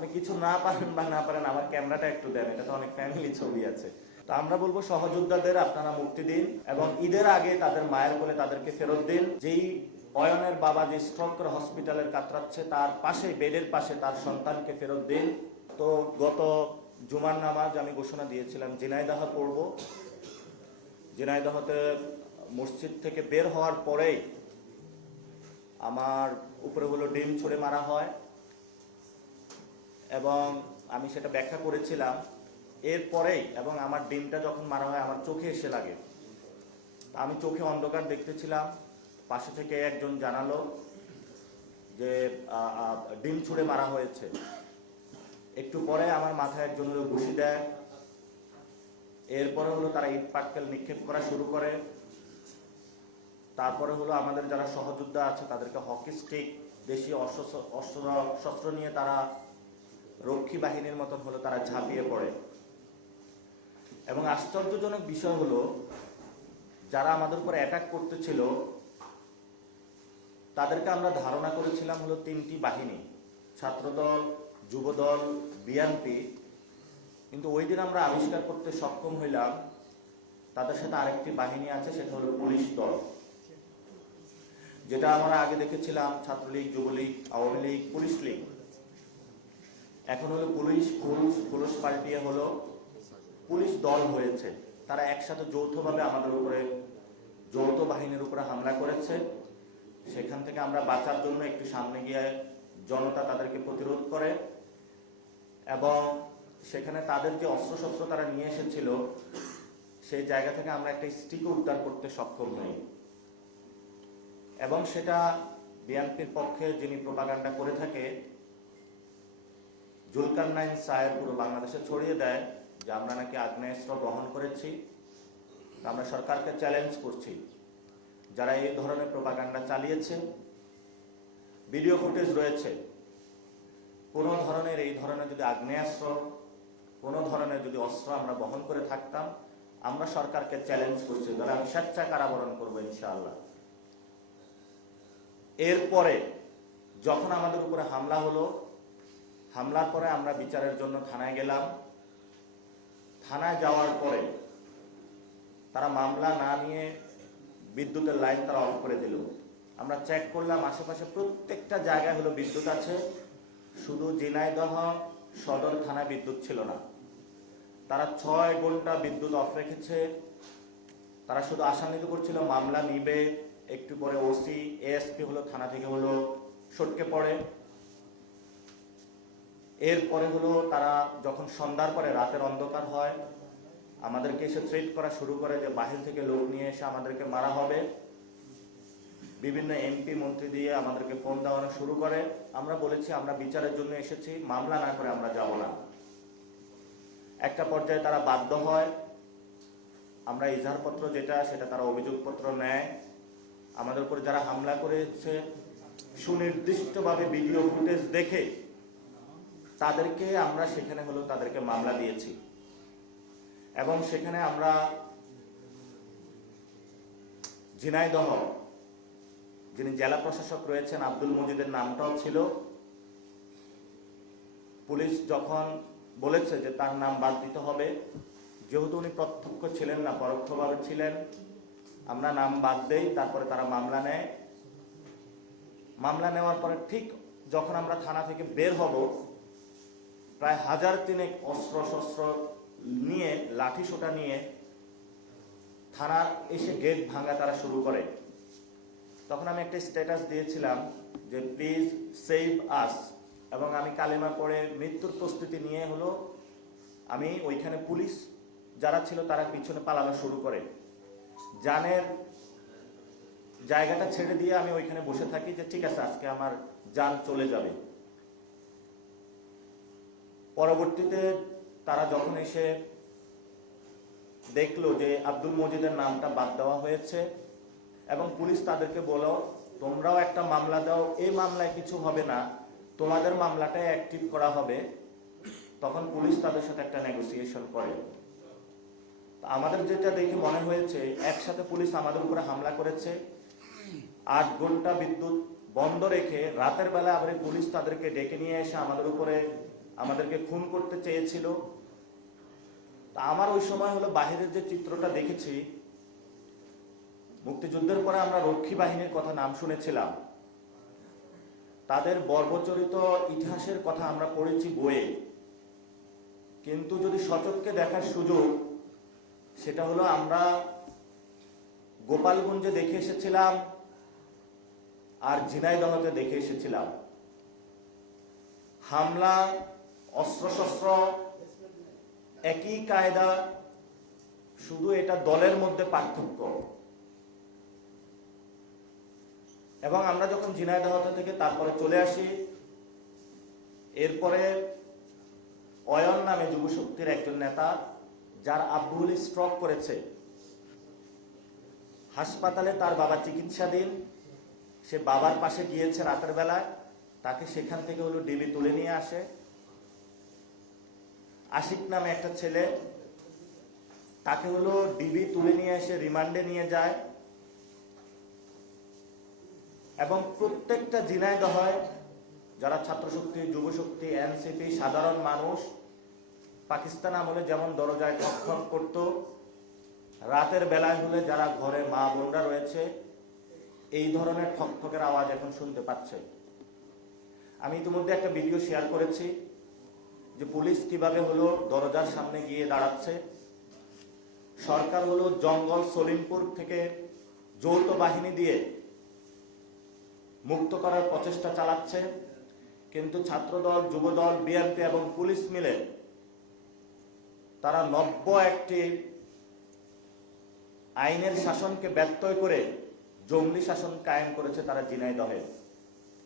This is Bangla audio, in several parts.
আপনি কিছু না পারেন বা না পারেন আমার ক্যামেরাটা একটু দেন, এটা তো অনেক ফ্যামিলি ছবি আছে। তো আমরা বলবো সহযোদ্ধাদের আপনারা মুক্তি দিন এবং ঈদের আগে তাদের মায়ের কোলে তাদেরকে ফেরত দিন। যেই অয়নের বাবা যে স্ট্রোক করে হসপিটালের কাতরাচ্ছে তার পাশে বেডের পাশে তার সন্তানকে ফেরত দিন। তো গত জুমার নামাজ আমি ঘোষণা দিয়েছিলাম ঝিনাইদহ পড়ব। ঝিনাইদহতে মসজিদ থেকে বের হওয়ার পরেই আমার উপরে হলো ডিম ছুঁড়ে মারা হয় এবং আমি সেটা ব্যাখ্যা করেছিলাম। এরপরেই এবং আমার ডিমটা যখন মারা হয় আমার চোখে এসে লাগে, আমি চোখে অন্ধকার দেখতেছিলাম, পাশে থেকে একজন জানালো যে ডিম ছুঁড়ে মারা হয়েছে। একটু পরে আমার মাথায় একজন হলো ঘুষি দেয়, এরপরে হলো তারা ইট পাটকেল নিক্ষেপ করা শুরু করে। তারপরে হলো আমাদের যারা সহযোদ্ধা আছে তাদেরকে হকি স্টিক দেশীয় অস্ত্র নিয়ে তারা রক্ষী বাহিনীর মতন হলো তারা ঝাঁপিয়ে পড়ে। এবং আশ্চর্যজনক বিষয় হলো যারা আমাদের উপর অ্যাটাক করতেছিল তাদেরকে আমরা ধারণা করেছিলাম হলো তিনটি বাহিনী, ছাত্রদল, যুবদল, বিএনপি। কিন্তু ওই দিন আমরা আবিষ্কার করতে সক্ষম হইলাম তাদের সাথে আরেকটি বাহিনী আছে, সেটা হলো পুলিশ দল। যেটা আমরা আগে দেখেছিলাম ছাত্রলীগ, যুবলীগ, আওয়ামী লীগ, পুলিশ লীগ। এখন হলো পুলিশ পাল্টিয়ে হলো পুলিশ দল হয়েছে। তারা একসাথে যৌথভাবে আমাদের উপরে যৌথ বাহিনীর উপরে হামলা করেছে। সেখান থেকে আমরা বাঁচার জন্য একটু সামনে গিয়ে জনতা তাদেরকে প্রতিরোধ করে এবং সেখানে তাদের যে অস্ত্রশস্ত্র তারা নিয়ে এসেছিল সেই জায়গা থেকে আমরা একটা স্টিকও উদ্ধার করতে সক্ষম হই এবং সেটা বিএনপির পক্ষে যিনি প্রোপাগান্ডা করে থাকে জুলকারনাইন সাহেব পুরো বাংলাদেশে ছড়িয়ে দেয় যে আমরা নাকি আগ্নেয়াস্ত্র বহন করেছি। আমরা সরকারকে চ্যালেঞ্জ করছি, যারা এই ধরনের প্রোপাগান্ডা চালিয়েছে, ভিডিও ফুটেজ রয়েছে, কোনো ধরনের এই ধরনের যদি আগ্নেয়াস্ত্র, কোনো ধরনের যদি অস্ত্র আমরা বহন করে থাকতাম, আমরা সরকারকে চ্যালেঞ্জ করছি, তাহলে আমি স্বেচ্ছা কারাবরণ করবো ইনশাআল্লাহ। এরপরে যখন আমাদের উপরে হামলা হলো, হামলার পরে আমরা বিচারের জন্য থানায় গেলাম। থানায় যাওয়ার পরে তারা মামলা না নিয়ে বিদ্যুতের লাইন তারা অফ করে দিল। আমরা চেক করলাম আশেপাশে প্রত্যেকটা জায়গায় হলো বিদ্যুৎ আছে, শুধু ঝিনাইদহ সদর থানায় বিদ্যুৎ ছিল না। তারা 6 ঘন্টা বিদ্যুৎ অফ রেখেছে। তারা শুধু আশান্বিত করছিল মামলা নিবে। একটু পরে ওসি, এএসপি হলো থানা থেকে হলো সটকে পড়ে। এরপরে হলো তারা যখন সন্ধ্যার পরে রাতের অন্ধকার হয় আমাদেরকে এসে থ্রেট করা শুরু করে যে বাহির থেকে লোক নিয়ে এসে আমাদেরকে মারা হবে। বিভিন্ন এমপি মন্ত্রী দিয়ে আমাদেরকে ফোন দেওয়ানো শুরু করে। আমরা বলেছি আমরা বিচারের জন্য এসেছি, মামলা না করে আমরা যাব না। একটা পর্যায়ে তারা বাধ্য হয়, আমরা ইজাহারপত্র যেটা সেটা তারা অভিযোগপত্র নেয়। আমাদের উপর যারা হামলা করেছে সুনির্দিষ্টভাবে ভিডিও ফুটেজ দেখে তাদেরকে আমরা সেখানে হলো তাদেরকে মামলা দিয়েছি এবং সেখানে আমরা ঝিনাইদহ যিনি জেলা প্রশাসক রয়েছেন আব্দুল মজিদের নামটাও ছিল। পুলিশ যখন বলেছে যে তার নাম বাদ দিতে হবে, যেহেতু উনি প্রত্যক্ষ ছিলেন না পরোক্ষভাবে ছিলেন, আমরা নাম বাদ দেই। তারপরে তারা মামলা নেয়। মামলা নেওয়ার পরে ঠিক যখন আমরা থানা থেকে বের হব প্রায় 1000 অস্ত্র শস্ত্র নিয়ে, লাঠি সোটা নিয়ে থানার এসে গেট ভাঙা তারা শুরু করে। তখন আমি একটা স্ট্যাটাস দিয়েছিলাম যে প্লিজ সেভ আস, এবং আমি কালেমা পড়ে মৃত্যুর প্রস্তুতি নিয়ে হলো আমি ওইখানে পুলিশ যারা ছিল তারা পিছনে পালানো শুরু করে। জানের জায়গাটা ছেড়ে দিয়ে আমি ওইখানে বসে থাকি যে ঠিক আছে আজকে আমার জান চলে যাবে। পরবর্তীতে তারা যখন এসে দেখলো যে আব্দুল মজিদের নামটা বাদ দেওয়া হয়েছে এবং পুলিশ তাদেরকে বলো তোমরাও একটা মামলা দাও, এই মামলায় কিছু হবে না, তোমাদের মামলাটাই অ্যাক্টিভ করা হবে, তখন পুলিশ তাদের সাথে একটা নেগোসিয়েশন করে। আমাদের যেটা দেখে মনে হয়েছে একসাথে পুলিশ আমাদের উপরে হামলা করেছে, 8 ঘন্টা বিদ্যুৎ বন্ধ রেখে রাতের বেলা আবার পুলিশ তাদেরকে ডেকে নিয়ে এসে আমাদের উপরে আমাদেরকে খুন করতে চেয়েছিল। তা আমার ওই সময় হলো বাহিরের যে চিত্রটা দেখেছি, মুক্তিযুদ্ধের পরে আমরা রক্ষী বাহিনীর কথা নাম শুনেছিলাম, তাদের বর্বচরিত ইতিহাসের কথা আমরা পড়েছি বইয়ে, কিন্তু যদি সচক্ষে দেখার সুযোগ, সেটা হলো আমরা গোপালগঞ্জে দেখে এসেছিলাম আর ঝিনাইদহতে দেখে এসেছিলাম। হামলা, অস্ত্রশস্ত্র একই কায়দা, শুধু এটা দলের মধ্যে পার্থক্য। এবং আমরা যখন ঝিনাইদহ থেকে তারপরে চলে আসি, এরপরে অয়ন নামে যুবশক্তির একজন নেতা, যার আব্বুল স্ট্রোক করেছে, হাসপাতালে তার বাবা চিকিৎসাধীন, সে বাবার পাশে গিয়েছে রাতের বেলায়, তাকে সেখান থেকে হলো ডিবি তুলে নিয়ে আসে। আশিক নামে একটা ছেলে, তাকে হলো ডিবি তুলে নিয়ে এসে রিমান্ডে নিয়ে যায়। এবং প্রত্যেকটা ঝিনাইদহে যারা ছাত্রশক্তি, যুবশক্তি, এনসিপি, সাধারণ মানুষ পাকিস্তান আমলে যেমন দরজায় ঠকঠক করত, রাতের বেলায় হলে যারা ঘরে মা বোনরা রয়েছে এই ধরনের ঠকঠকের আওয়াজ এখন শুনতে পাচ্ছে। আমি ইতিমধ্যে একটা ভিডিও শেয়ার করেছি যে পুলিশ কিভাবে হলো দরজার সামনে গিয়ে দাঁড়াচ্ছে। সরকার হলো জঙ্গল সলিমপুর থেকে যৌথ বাহিনী দিয়ে মুক্ত করার প্রচেষ্টা চালাচ্ছে, কিন্তু ছাত্রদল, যুবদল, বিএনপি এবং পুলিশ মিলে তারা নব্য একটি আইনের শাসনকে ব্যত্যয় করে জঙ্গলি শাসন কায়েম করেছে তারা ঝিনাইদহে।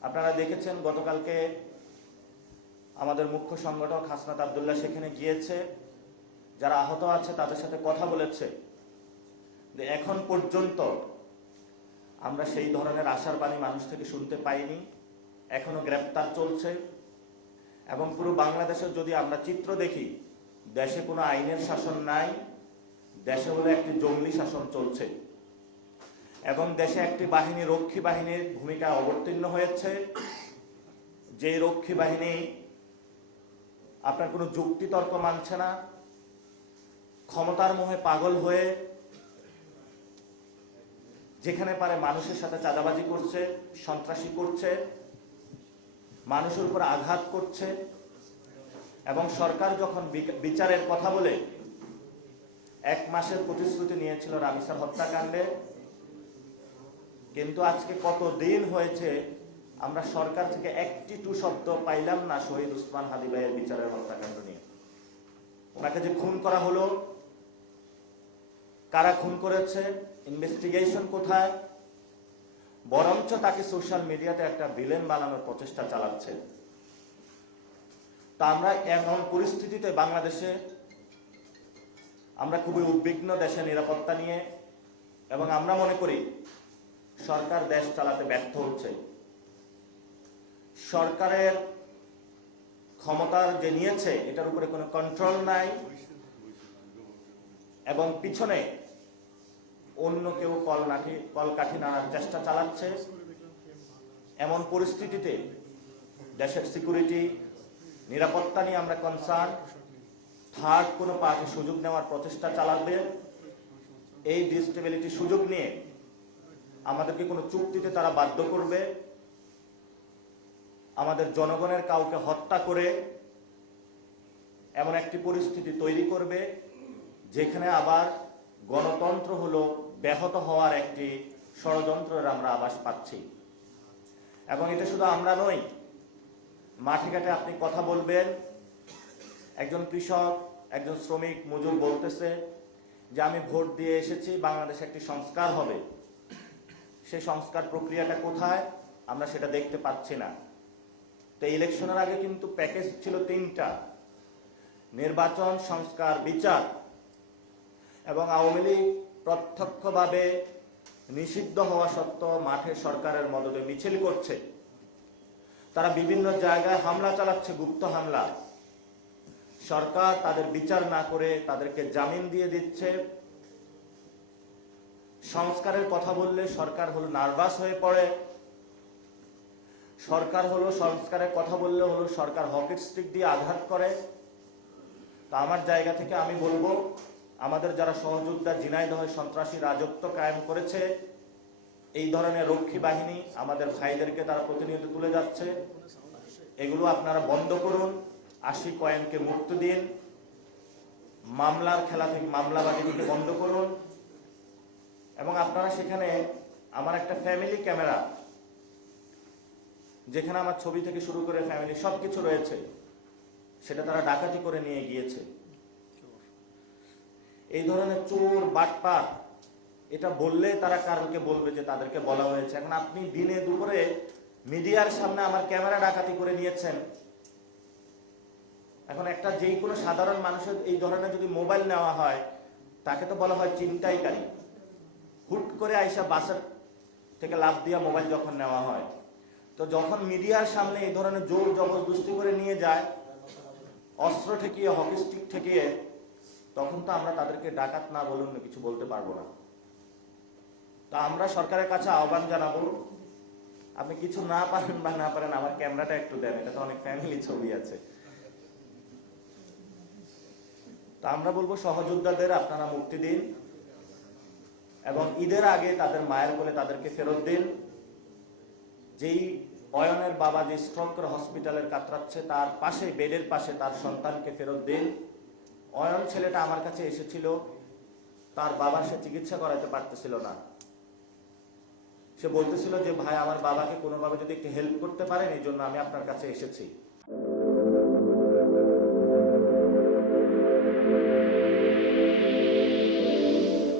আপনারা দেখেছেন গতকালকে আমাদের মুখ্য সংগঠক হাসনাত আব্দুল্লাহ সেখানে গিয়েছে, যারা আহত আছে তাদের সাথে কথা বলেছে। এখন পর্যন্ত আমরা সেই ধরনের আশার বাণী মানুষ থেকে শুনতে পাইনি, এখনো গ্রেপ্তার চলছে। এবং পুরো বাংলাদেশের যদি আমরা চিত্র দেখি, দেশে কোনো আইনের শাসন নাই, দেশে হলো একটি জঙ্গলি শাসন চলছে। এবং দেশে একটি বাহিনী, রক্ষী বাহিনীর ভূমিকা অবতীর্ণ হয়েছে, যে রক্ষী বাহিনী আপনার কোনো যুক্তিতর্ক মানছে না, ক্ষমতার মোহে পাগল হয়ে যেখানে পারে মানুষের সাথে চাঁদাবাজি করছে, সন্ত্রাসী করছে, মানুষের উপর আঘাত করছে। এবং সরকার যখন বিচারের কথা বলে 1 মাসের প্রতিশ্রুতি নিয়েছিল রামিসার হত্যাকাণ্ডে, কিন্তু আজকে কত দিন হয়েছে আমরা সরকার থেকে একটি টু শব্দ পাইলাম না শহীদ উসমান হাদি ভাইয়ের বিচারের হত্যাকাণ্ড নিয়ে। ওনাকে যে খুন করা হলো, কারা খুন করেছে, ইনভেস্টিগেশন কোথায়? বরঞ্চ তাকে সোশ্যাল মিডিয়াতে একটা ভিলেন বানানোর প্রচেষ্টা চালাচ্ছে। তা আমরা এমন পরিস্থিতিতে বাংলাদেশে আমরা খুবই উদ্বিগ্ন দেশের নিরাপত্তা নিয়ে, এবং আমরা মনে করি সরকার দেশ চালাতে ব্যর্থ হচ্ছে। সরকারের ক্ষমতার যে নিয়েছে এটার উপরে কোনো কন্ট্রোল নাই, এবং পিছনে অন্য কেউ কলকাঠি নাড়ার চেষ্টা চালাচ্ছে। এমন পরিস্থিতিতে দেশের সিকিউরিটি, নিরাপত্তা নিয়ে আমরা কনসার্ন। থার্ড কোনো পার্টি সুযোগ নেওয়ার প্রচেষ্টা চালাবে, এই ডিস্টেবিলিটি সুযোগ নিয়ে আমাদেরকে কোনো চুক্তিতে তারা বাধ্য করবে, আমাদের জনগণের কাউকে হত্যা করে এমন একটি পরিস্থিতি তৈরি করবে যেখানে আবার গণতন্ত্র হলো ব্যাহত হওয়ার একটি ষড়যন্ত্রের আমরা আভাস পাচ্ছি। এবং এটা শুধু আমরা নই, মাঠে ঘাটে আপনি কথা বলবেন, একজন কৃষক, একজন শ্রমিক, মজুর বলতেছে যে আমি ভোট দিয়ে এসেছি, বাংলাদেশে একটি সংস্কার হবে। সেই সংস্কার প্রক্রিয়াটা কোথায়? আমরা সেটা দেখতে পাচ্ছি না। তো ইলেকশনের আগে কিন্তু প্যাকেজ ছিল 3টা: নির্বাচন, সংস্কার, বিচার। এবং আওয়ামী লীগ প্রত্যক্ষভাবে নিষিদ্ধ হওয়া সত্ত্বেও মাঠে সরকারের মদদে মিছিল করছে। তারা বিভিন্ন জায়গায় হামলা চালাচ্ছে, গুপ্ত হামলা। সরকার তাদের বিচার না করে তাদেরকে জামিন দিয়ে দিচ্ছে। সংস্কারের কথা বললে সরকার হলো নার্ভাস হয়ে পড়ে। সরকার হলো সংস্কারের কথা বললে হলো সরকার হকি স্টিক দিয়ে আঘাত করে। তা আমার জায়গা থেকে আমি বলবো, আমাদের যারা সহযোদ্ধা ঝিনাইদহে সন্ত্রাসী রাজত্ব কায়েম করেছে, এই ধরনের রক্ষী বাহিনী আমাদের ভাইদেরকে তারা প্রতিনিয়ত তুলে যাচ্ছে, এগুলো আপনারা বন্ধ করুন। 80 পয়েন্টকে মুক্তি দিন, মামলার খেলা থেকে মামলাবাদী থেকে বন্ধ করুন। এবং আপনারা সেখানে আমার একটা ফ্যামিলি ক্যামেরা, যেখানে আমার ছবি থেকে শুরু করে ফ্যামিলি সবকিছু রয়েছে, সেটা তারা ডাকাতি করে নিয়ে গিয়েছে। এই ধরনের চোর বাটপার এটা বললে তারা কারণকে বলবে যে তাদেরকে বলা হয়েছে। এখন আপনি দিনে দুপুরে মিডিয়ার সামনে আমার ক্যামেরা ডাকাতি করে নিয়েছেন। এখন একটা যেই কোনো সাধারণ মানুষের এই ধরনের যদি মোবাইল নেওয়া হয়, তাকে তো বলা হয় ছিনতাইকারী। হুট করে আইসা বাসের থেকে লাফ দিয়া মোবাইল যখন নেওয়া হয়, তো যখন মিডিয়ার সামনে এই ধরনের জোর জবরদস্তি করে নিয়ে যায়, অস্ত্র ঠেকিয়ে হকি স্টিক ঠেকিয়ে, তখন তো আমরা তাদেরকে ডাকাত না বলুন না কিছু বলতে পারবো না। তা আমরা সরকারের কাছে আহ্বান জানাবো, আপনি কিছু না পারেন বা না পারেন, আমার ক্যামেরাটা একটু দেন, এটা তো অনেক ফ্যামিলি ছবি আছে। তা আমরা বলবো সহযোদ্ধাদের আপনারা মুক্তি দিন এবং ঈদের আগে তাদের মায়ের কোলে তাদেরকে ফেরত দিন। যেই অয়নের বাবা যে স্ট্রোক করে হসপিটালের কাতরাচ্ছে, তার পাশে বেডের পাশে তার সন্তানকে ফেরত দিন। অয়ন ছেলেটা আমার কাছে এসেছিল, তার বাবা সে চিকিৎসা করাতে পারতেছিল না। সে বলতেছিল যে ভাই আমার বাবাকে কোনোভাবে যদি একটু হেল্প করতে পারেন, এই জন্য আমি আপনার কাছে এসেছি।